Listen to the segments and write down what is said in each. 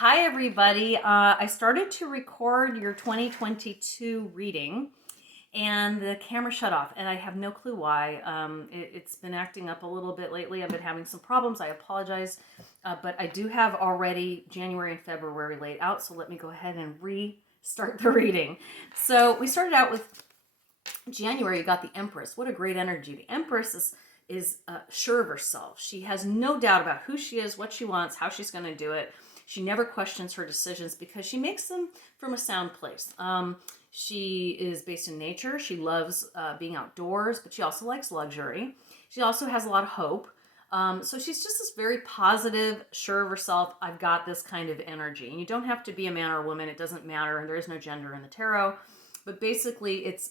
Hi, everybody. I started to record your 2022 reading and the camera shut off, and I have no clue why. It's been acting up a little bit lately. I've been having some problems. I apologize, but I do have already January and February laid out, so let me go ahead and restart the reading. So we started out with January. You got the Empress. What a great energy. The Empress is sure of herself. She has no doubt about who she is, what she wants, how she's going to do it. She never questions her decisions because she makes them from a sound place. She is based in nature. She loves being outdoors, but she also likes luxury. She also has a lot of hope. So she's just this very positive, sure of herself, I've got this kind of energy. And you don't have to be a man or a woman. It doesn't matter. And there is no gender in the tarot. But basically, it's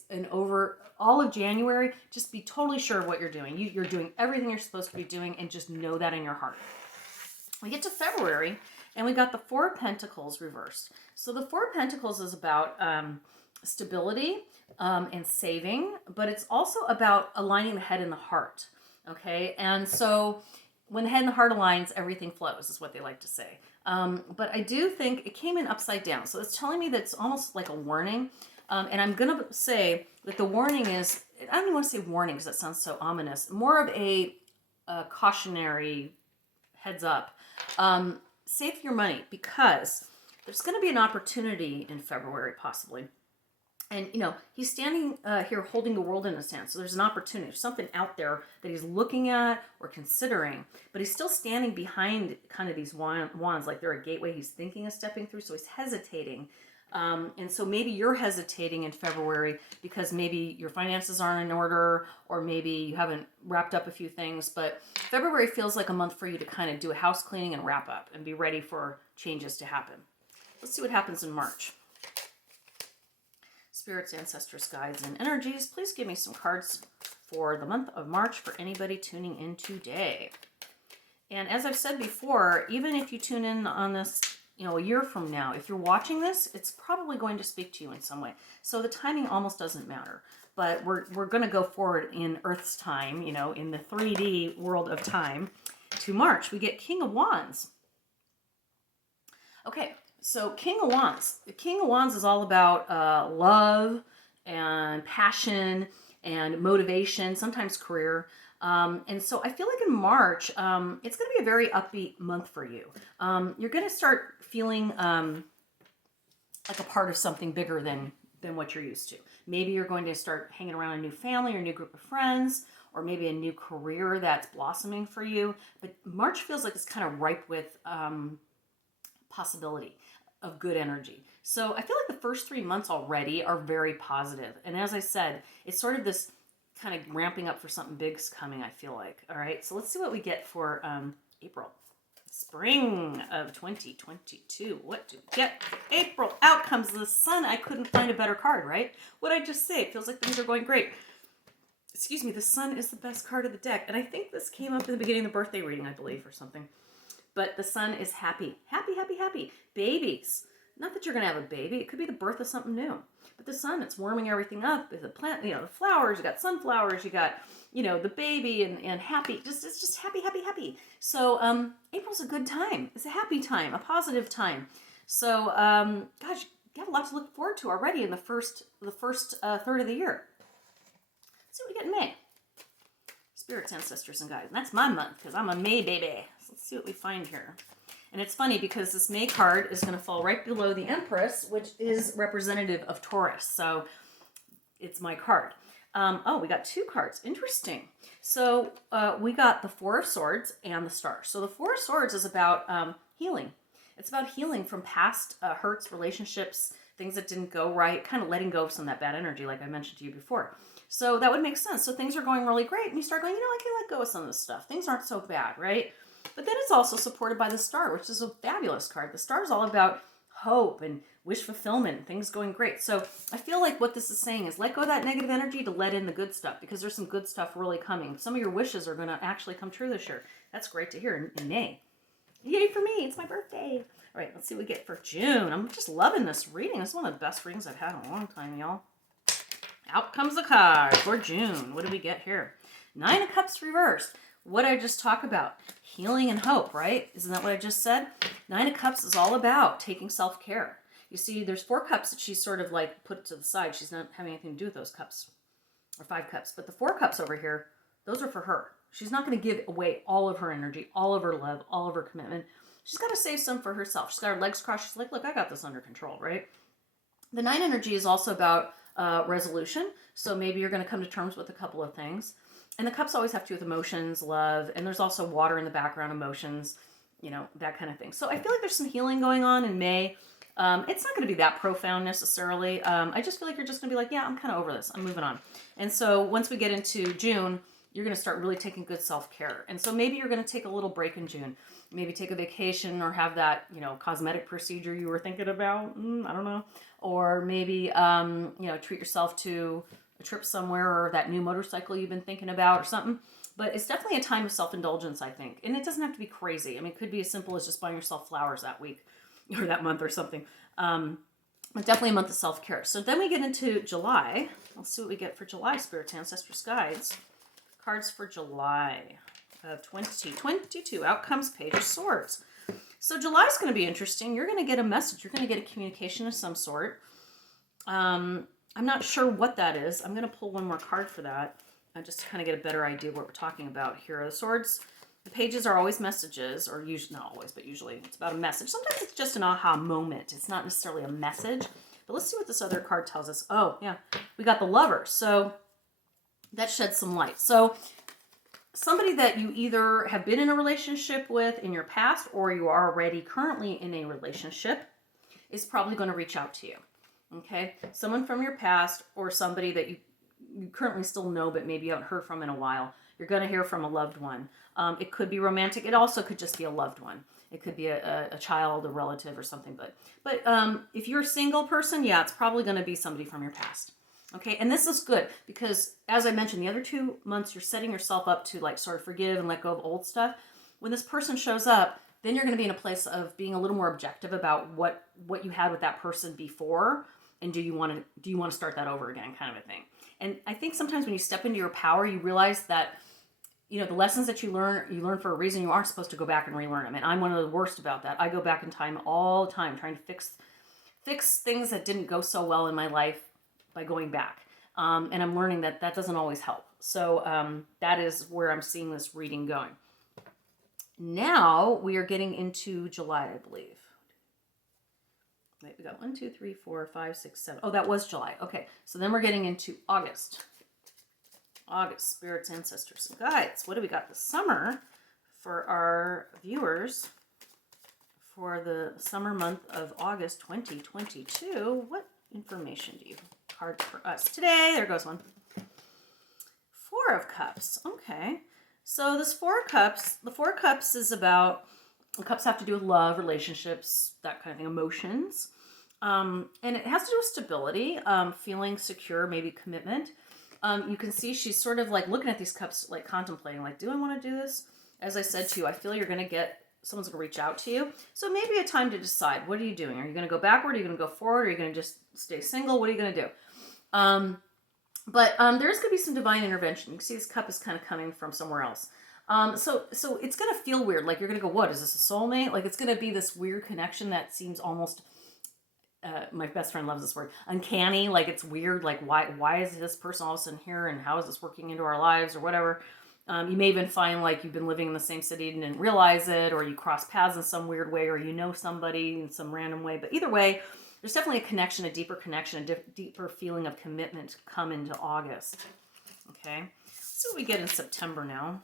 all of January, just be totally sure of what you're doing. You're doing everything you're supposed to be doing, and just know that in your heart. We get to February, and we got the Four of Pentacles reversed. So the Four of Pentacles is about stability and saving, but it's also about aligning the head and the heart. Okay, and so when the head and the heart aligns, everything flows, is what they like to say. But I do think it came in upside down. So it's telling me that it's almost like a warning. And I'm going to say that the warning is, I don't even want to say warning because that sounds so ominous, more of a cautionary heads up. Save your money, because there's going to be an opportunity in February, possibly. And, he's standing here holding the world in his hand. So there's an opportunity. There's something out there that he's looking at or considering. But he's still standing behind kind of these wands, like they're a gateway he's thinking of stepping through. So he's hesitating. And so maybe you're hesitating in February because maybe your finances aren't in order, or maybe you haven't wrapped up a few things. But February feels like a month for you to kind of do a house cleaning and wrap up and be ready for changes to happen. Let's see what happens in March. Spirits, ancestors, guides, and energies, please give me some cards for the month of March for anybody tuning in today. And as I've said before, even if you tune in on this a year from now, if you're watching this, it's probably going to speak to you in some way. So the timing almost doesn't matter. But we're going to go forward in Earth's time, in the 3D world of time, to March. We get King of Wands. Okay, so King of Wands. The King of Wands is all about love and passion and motivation, sometimes career. And so I feel like in March, it's going to be a very upbeat month for you. You're going to start feeling like a part of something bigger than what you're used to. Maybe you're going to start hanging around a new family or a new group of friends, or maybe a new career that's blossoming for you. But March feels like it's kind of ripe with possibility of good energy. So I feel like the first 3 months already are very positive. And as I said, it's sort of this kind of ramping up for something big's coming, I feel like. All right, so let's see what we get for April. Spring of 2022. What do we get for April? Out comes the sun. I couldn't find a better card, right? What'd I just say? It feels like things are going great. Excuse me, the sun is the best card of the deck. And I think this came up in the beginning of the birthday reading, I believe, or something. But the sun is happy. Happy, happy, happy. Babies. Not that you're going to have a baby. It could be the birth of something new. But the sun, it's warming everything up. The plant, the flowers, you got sunflowers, you got, the baby and happy. It's just happy, happy, happy. So April's a good time. It's a happy time, a positive time. So, gosh, you have a lot to look forward to already in the first third of the year. Let's see what we get in May. Spirits, ancestors, and guides. And that's my month because I'm a May baby. So let's see what we find here. And it's funny because this May card is going to fall right below the Empress, which is representative of Taurus. So it's my card. We got two cards. Interesting. So we got the Four of Swords and the Star. So the Four of Swords is about healing. It's about healing from past hurts, relationships, things that didn't go right, kind of letting go of some of that bad energy like I mentioned to you before. So that would make sense. So things are going really great, and you start going, I can let go of some of this stuff. Things aren't so bad, right? But then it's also supported by the Star, which is a fabulous card. The Star is all about hope and wish fulfillment and things going great. So I feel like what this is saying is let go of that negative energy to let in the good stuff, because there's some good stuff really coming. Some of your wishes are going to actually come true this year. That's great to hear in May. Yay for me. It's my birthday. All right, let's see what we get for June. I'm just loving this reading. This is one of the best readings I've had in a long time, y'all. Out comes the card for June. What do we get here? 9 of Cups reversed. What did I just talk about? Healing and hope, right? Isn't that what I just said? Nine of Cups is all about taking self-care. You see, there's 4 cups that she's sort of like put to the side. She's not having anything to do with those cups, or 5 cups. But the 4 cups over here, those are for her. She's not going to give away all of her energy, all of her love, all of her commitment. She's got to save some for herself. She's got her legs crossed. She's like, look, I got this under control, right? The 9 energy is also about resolution. So maybe you're going to come to terms with a couple of things. And the cups always have to do with emotions, love, and there's also water in the background, emotions, that kind of thing. So I feel like there's some healing going on in May. It's not going to be that profound necessarily. I just feel like you're just going to be like, yeah, I'm kind of over this. I'm moving on. And so once we get into June, you're going to start really taking good self-care. And so maybe you're going to take a little break in June. Maybe take a vacation or have that, cosmetic procedure you were thinking about. I don't know. Or maybe, treat yourself to a trip somewhere or that new motorcycle you've been thinking about or something. But it's definitely a time of self-indulgence, I think. And it doesn't have to be crazy. I mean, it could be as simple as just buying yourself flowers that week or that month or something. But definitely a month of self-care. So then we get into July. Let's see what we get for July, Spirits, Ancestors, Guides. Cards for July of 2022. Out comes Page of Swords. So July's going to be interesting. You're going to get a message. You're going to get a communication of some sort. I'm not sure what that is. I'm going to pull one more card for that. Just to kind of get a better idea of what we're talking about here. The swords, the pages are always messages, or usually, not always, but usually it's about a message. Sometimes it's just an aha moment. It's not necessarily a message. But let's see what this other card tells us. Oh, yeah. We got the Lover. So that sheds some light. So somebody that you either have been in a relationship with in your past or you are already currently in a relationship is probably going to reach out to you. Okay? Someone from your past or somebody that you currently still know but maybe you haven't heard from in a while. You're going to hear from a loved one. It could be romantic. It also could just be a loved one. It could be a child, a relative, or something. But if you're a single person, yeah, it's probably going to be somebody from your past. Okay, and this is good because, as I mentioned, the other 2 months, you're setting yourself up to like sort of forgive and let go of old stuff. When this person shows up, then you're going to be in a place of being a little more objective about what you had with that person before, and do you want to start that over again, kind of a thing. And I think sometimes when you step into your power, you realize that the lessons that you learn for a reason. You aren't supposed to go back and relearn them. And I'm one of the worst about that. I go back in time all the time trying to fix things that didn't go so well in my life by going back. And I'm learning that doesn't always help. So that is where I'm seeing this reading going. Now we are getting into July, I believe. Wait, we got 1, 2, 3, 4, 5, 6, 7. Oh, that was July. Okay, so then we're getting into August. August, Spirits, Ancestors, and Guides. What do we got this summer for our viewers for the summer month of August 2022? What information do you have cards for us today? There goes one. 4 of Cups. Okay. So this 4 of Cups, the 4 of Cups is about, the cups have to do with love, relationships, that kind of thing, emotions. And it has to do with stability, feeling secure, maybe commitment. You can see she's sort of like looking at these cups, like contemplating, like, do I want to do this? As I said to you, I feel you're going to get, someone's going to reach out to you. So maybe a time to decide, what are you doing? Are you going to go backward? Are you going to go forward? Are you going to just stay single? What are you going to do? But there's going to be some divine intervention. You can see this cup is kind of coming from somewhere else. So it's going to feel weird. Like you're going to go, what? Is this a soulmate? Like it's going to be this weird connection that seems almost, my best friend loves this word, uncanny. Like it's weird. Like why is this person all of a sudden here and how is this working into our lives or whatever? You may even find like you've been living in the same city and didn't realize it, or you cross paths in some weird way, or you know somebody in some random way. But either way, there's definitely a connection, a deeper connection, a deeper feeling of commitment to come into August. Okay, let's see what we get in September now.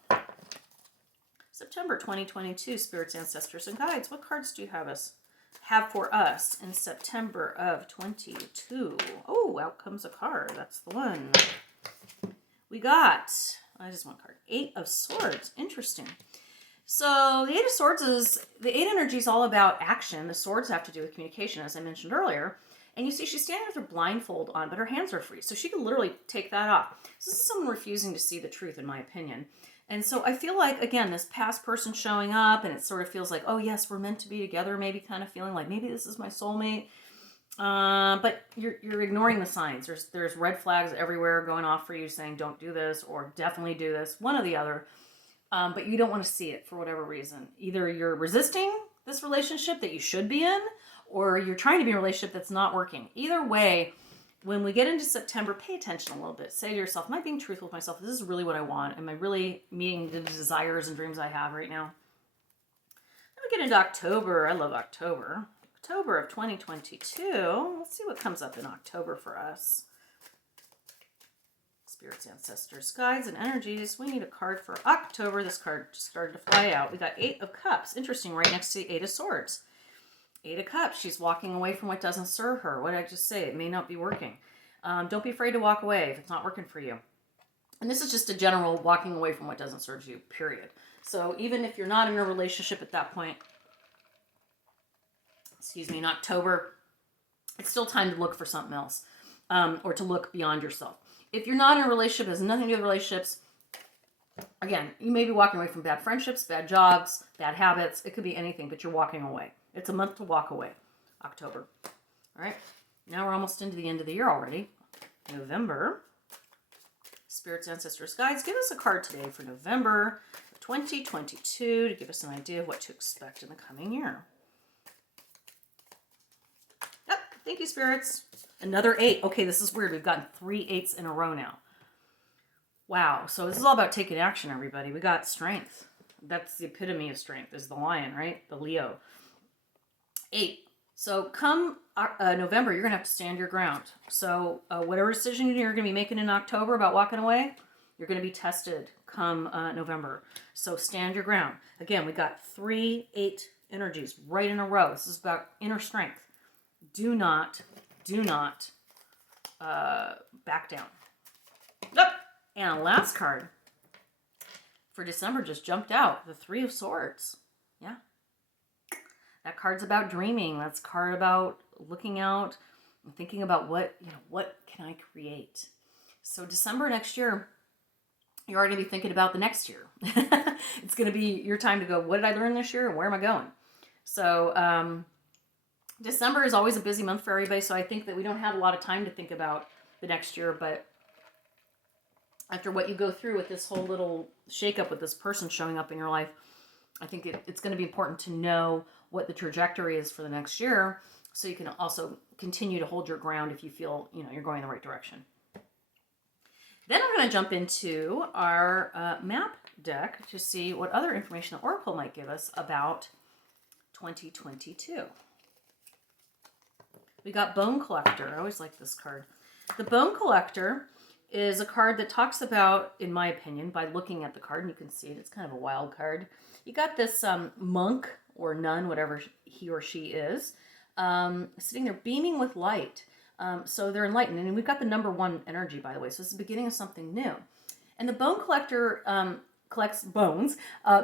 September 2022, Spirits, Ancestors, and Guides. What cards do you have for us in September of 22? Oh, out comes a card. That's the one. We got, just one card, 8 of Swords. Interesting. So the 8 of Swords is, the 8 energy is all about action. The swords have to do with communication, as I mentioned earlier. And you see she's standing with her blindfold on, but her hands are free. So she can literally take that off. So this is someone refusing to see the truth, in my opinion. And so I feel like, again, this past person showing up, and it sort of feels like, oh, yes, we're meant to be together, maybe kind of feeling like maybe this is my soulmate. But you're ignoring the signs. There's red flags everywhere going off for you saying don't do this or definitely do this, one or the other. but you don't want to see it for whatever reason. Either you're resisting this relationship that you should be in, or you're trying to be in a relationship that's not working. Either way, when we get into September, pay attention a little bit. Say to yourself, am I being truthful with myself? Is this really what I want? Am I really meeting the desires and dreams I have right now? Then we get into October. I love October. October of 2022. Let's see what comes up in October for us. Spirits, ancestors, guides, and energies. We need a card for October. This card just started to fly out. We got 8 of Cups. Interesting, right next to the 8 of Swords. 8 of Cups. She's walking away from what doesn't serve her. What did I just say? It may not be working. Don't be afraid to walk away if it's not working for you. And this is just a general walking away from what doesn't serve you, period. So even if you're not in a relationship at that point, in October, it's still time to look for something else, or to look beyond yourself. If you're not in a relationship, it has nothing to do with relationships. Again, you may be walking away from bad friendships, bad jobs, bad habits. It could be anything, but you're walking away. It's a month to walk away, October. All right, now we're almost into the end of the year already. November. Spirits, ancestors, guides, give us a card today for November 2022 to give us an idea of what to expect in the coming year. Yep, thank you, spirits. Another 8. Okay, this is weird. We've gotten 3 8s in a row now. Wow. So this is all about taking action, everybody. We got strength. That's the epitome of strength, is the lion, right? The Leo. 8. So come November, you're going to have to stand your ground. So whatever decision you're going to be making in October about walking away, you're going to be tested come November. So stand your ground. Again, we got 3 8 energies right in a row. This is about inner strength. Do not back down. Yep. And last card for December just jumped out. The 3 of Swords. Yeah. That card's about dreaming. That's a card about looking out and thinking about what can I create? So December next year, you're already going to be thinking about the next year. It's going to be your time to go, what did I learn this year and where am I going? So December is always a busy month for everybody, so I think that we don't have a lot of time to think about the next year, but after what you go through with this whole little shakeup with this person showing up in your life, I think it's going to be important to know what the trajectory is for the next year, so you can also continue to hold your ground if you feel you're going in the right direction. Then I'm going to jump into our map deck to see what other information the Oracle might give us about 2022. We got Bone Collector. I always like this card. The Bone Collector is a card that talks about, in my opinion, by looking at the card, and you can see it, it's kind of a wild card. You got this monk or nun, whatever he or she is, sitting there beaming with light. So they're enlightened. And we've got the number 1 energy, by the way. So it's the beginning of something new. And the Bone Collector collects bones,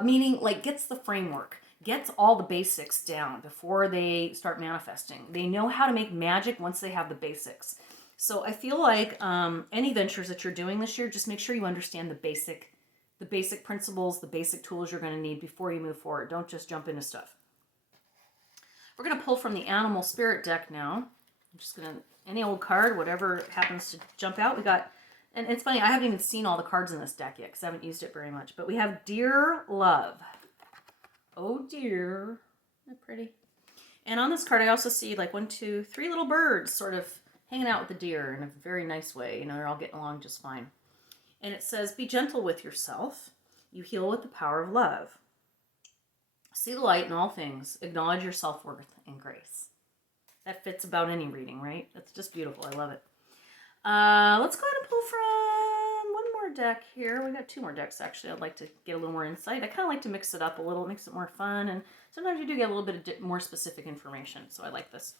meaning like gets the framework, gets all the basics down before they start manifesting. They know how to make magic once they have the basics. So I feel like any ventures that you're doing this year, just make sure you understand the basic principles, the basic tools you're going to need before you move forward. Don't just jump into stuff. We're going to pull from the Animal Spirit deck now. I'm just going to, any old card, whatever happens to jump out. We got, and it's funny, I haven't even seen all the cards in this deck yet because I haven't used it very much. But we have Dear Love. Oh dear. Isn't that pretty? And on this card, I also see like 1, 2, 3 little birds sort of hanging out with the deer in a very nice way. They're all getting along just fine. And it says, be gentle with yourself. You heal with the power of love. See the light in all things. Acknowledge your self-worth and grace. That fits about any reading, right? That's just beautiful. I love it. Let's go ahead and pull from one more deck here. We got 2 more decks, actually. I'd like to get a little more insight. I kind of like to mix it up a little. It makes it more fun. And sometimes you do get a little bit of more specific information. So I like this.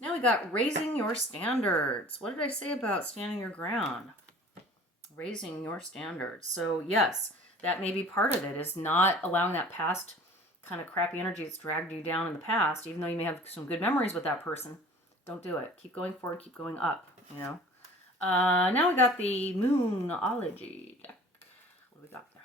Now we got Raising Your Standards. What did I say about standing your ground? Raising your standards. So yes, that may be part of it, is not allowing that past kind of crappy energy that's dragged you down in the past, even though you may have some good memories with that person. Don't do it. Keep going forward, keep going up, Now we got the Moonology deck. What do we got there?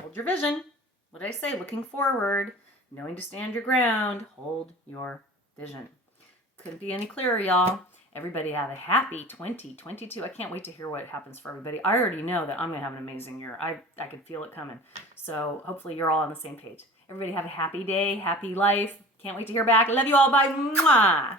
Hold your vision. What did I say? Looking forward, knowing to stand your ground. Hold your vision. Couldn't be any clearer, y'all. Everybody have a happy 2022. I can't wait to hear what happens for everybody. I already know that I'm going to have an amazing year. I can feel it coming. So hopefully you're all on the same page. Everybody have a happy day, happy life. Can't wait to hear back. Love you all. Bye. Mwah.